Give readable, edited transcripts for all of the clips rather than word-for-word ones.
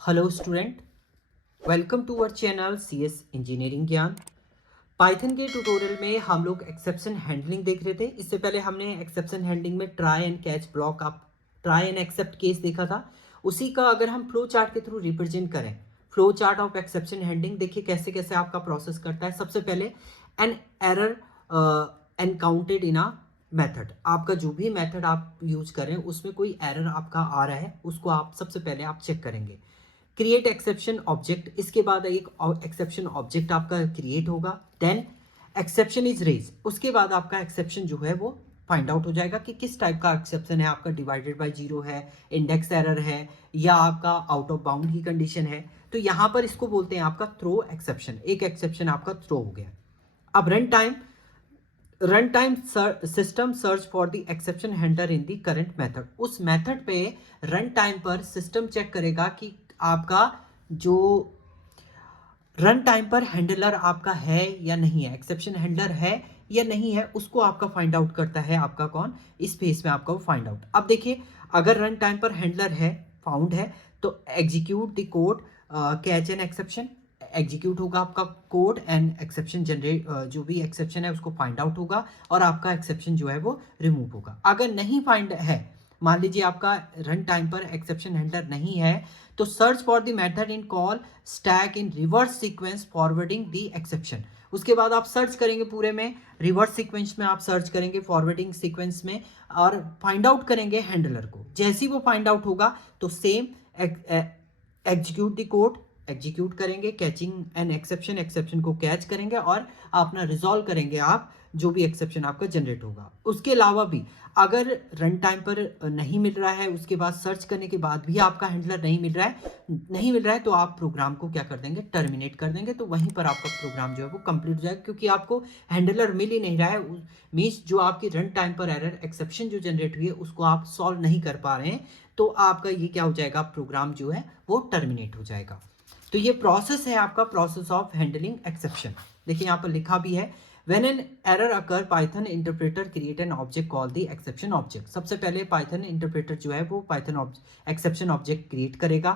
Hello student, welcome to our channel CS engineering Gyan. Python के tutorial में हम लोग एक्सेप्शन हैंडलिंग देख रहे थे। इससे पहले हमने एक्सेप्शन हैंडलिंग में ट्राई एंड कैच ब्लॉक आप ट्राई एंड एक्सेप्ट केस देखा था। उसी का अगर हम फ्लो चार्ट के थ्रू रिप्रेजेंट करें, flow chart of exception handling, देखिए कैसे कैसे आपका प्रोसेस करता है। सबसे पहले an error encountered in a method, आपका जो भी मेथड आप यूज करें उसमें कोई एरर आपका आ रहा है उसको आप सबसे पहले आप चेक करेंगे। क्रिएट एक्सेप्शन ऑब्जेक्ट, इसके बाद एक एक्सेप्शन ऑब्जेक्ट आपका क्रिएट होगा। देन एक्सेप्शन इज रेज, उसके बाद आपका एक्सेप्शन जो है वो फाइंड आउट हो जाएगा कि किस टाइप का एक्सेप्शन है। आपका डिवाइडेड बाय जीरो है, इंडेक्स एरर है, या आपका आउट ऑफ बाउंड की कंडीशन है। तो यहां पर इसको बोलते हैं आपका थ्रो एक्सेप्शन। एक एक्सेप्शन आपका थ्रो हो गया। अब run time system search for the exception handler in the current method, उस मेथड पे रन टाइम पर सिस्टम चेक करेगा कि आपका जो रन टाइम पर हैंडलर आपका है या नहीं है, एक्सेप्शन हैंडलर है या नहीं है, उसको आपका फाइंड आउट करता है। आपका कौन, इस फेस में आपका फाइंड आउट। अब देखिए, अगर रन टाइम पर हैंडलर है, फाउंड है, तो execute the code catch an exception, execute होगा आपका कोड एंड एक्सेप्शन जनरेट, जो भी एक्सेप्शन है उसको फाइंड आउट होगा और आपका एक्सेप्शन जो है वो रिमूव होगा। अगर नहीं फाइंड है, मान लीजिए आपका रन टाइम पर एक्सेप्शन हैंडलर नहीं है, तो search for the method in call stack in reverse sequence forwarding the exception. उसके बाद आप सर्च करेंगे पूरे में, रिवर्स सीक्वेंस में आप सर्च करेंगे, फॉरवर्डिंग सीक्वेंस में, और फाइंड आउट करेंगे हैंडलर को। जैसे ही वो फाइंड आउट होगा तो same execute the code, execute करेंगे, कैचिंग एन एक्सेप्शन, एक्सेप्शन को कैच करेंगे और अपना रिजॉल्व करेंगे आप जो भी एक्सेप्शन आपका जनरेट होगा। उसके अलावा भी अगर रन टाइम पर नहीं मिल रहा है, उसके बाद सर्च करने के बाद भी आपका हैंडलर नहीं मिल रहा है, तो आप प्रोग्राम को क्या कर देंगे, टर्मिनेट कर देंगे। तो वहीं पर आपका प्रोग्राम जो है वो कंप्लीट हो जाएगा, क्योंकि आपको हैंडलर मिल ही नहीं रहा है। मीन्स जो आपकी रन टाइम पर एरर एक्सेप्शन जो जनरेट हुई है उसको आप सॉल्व नहीं कर पा रहे हैं, तो आपका ये क्या हो जाएगा, प्रोग्राम जो है वो टर्मिनेट हो जाएगा। तो ये प्रोसेस है आपका, प्रोसेस ऑफ हैंडलिंग एक्सेप्शन। देखिए यहाँ पर लिखा भी है, When an error occur, Python interpreter create an object called the exception object। सबसे पहले Python interpreter जो है वो Python exception object create करेगा।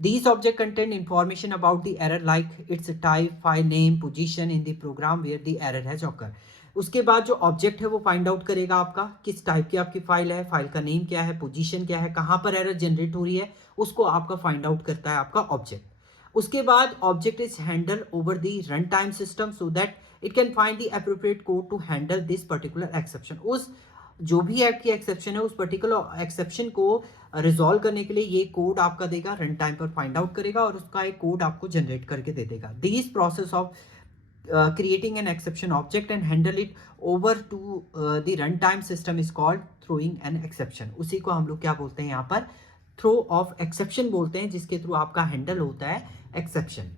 These object contain information about the error like its type, file name, position in the program where the error has occurred। उसके बाद जो object है वो फाइंड आउट करेगा आपका किस टाइप की आपकी फाइल है, फाइल का नेम क्या है, पोजीशन क्या है, कहाँ पर एरर जनरेट हो रही है, उसको आपका फाइंड आउट करता है आपका ऑब्जेक्ट। उसके बाद object is handle over the run time system so that it can find the appropriate code to handle this particular exception. उस जो भी आपकी एक्सेप्शन है उस पर्टिकुलर एक्सेप्शन को रिजॉल्व करने के लिए ये कोड आपका देगा, रन टाइम पर फाइंड आउट करेगा और उसका एक कोड आपको जनरेट करके दे देगा। This process of creating an exception object and handle it over to the runtime system is called throwing an exception। उसी को हम लोग क्या बोलते हैं यहाँ पर, थ्रो ऑफ एक्सेप्शन बोलते हैं, जिसके थ्रू आपका हैंडल होता है exception.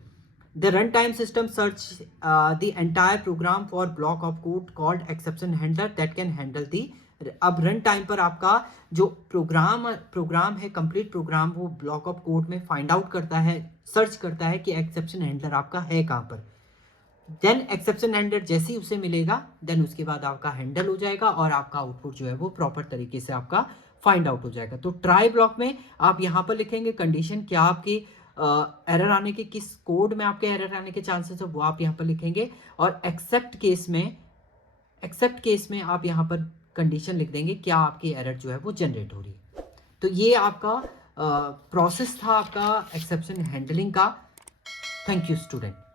The runtime system search the entire program for block of code called exception handler that can handle the। अब रन टाइम पर आपका जो प्रोग्राम है, कंप्लीट प्रोग्राम, वो ब्लॉक ऑफ कोड में फाइंड आउट करता है, सर्च करता है कि एक्सेप्शन हैंडलर आपका है कहाँ पर। देन एक्सेप्शन हैंडलर जैसे ही उसे मिलेगा, देन उसके बाद आपका हैंडल हो जाएगा और आपका आउटपुट जो है वो प्रॉपर तरीके से आपका फाइंड आउट हो जाएगा। तो ट्राई ब्लॉक में आप यहाँ पर लिखेंगे कंडीशन, क्या आपकी एरर आने के, किस कोड में आपके एरर आने के चांसेस है वो आप यहाँ पर लिखेंगे। और एक्सेप्ट केस में आप यहाँ पर कंडीशन लिख देंगे क्या आपकी एरर जो है वो जनरेट हो रही है। तो ये आपका प्रोसेस था आपका एक्सेप्शन हैंडलिंग का। Thank you student.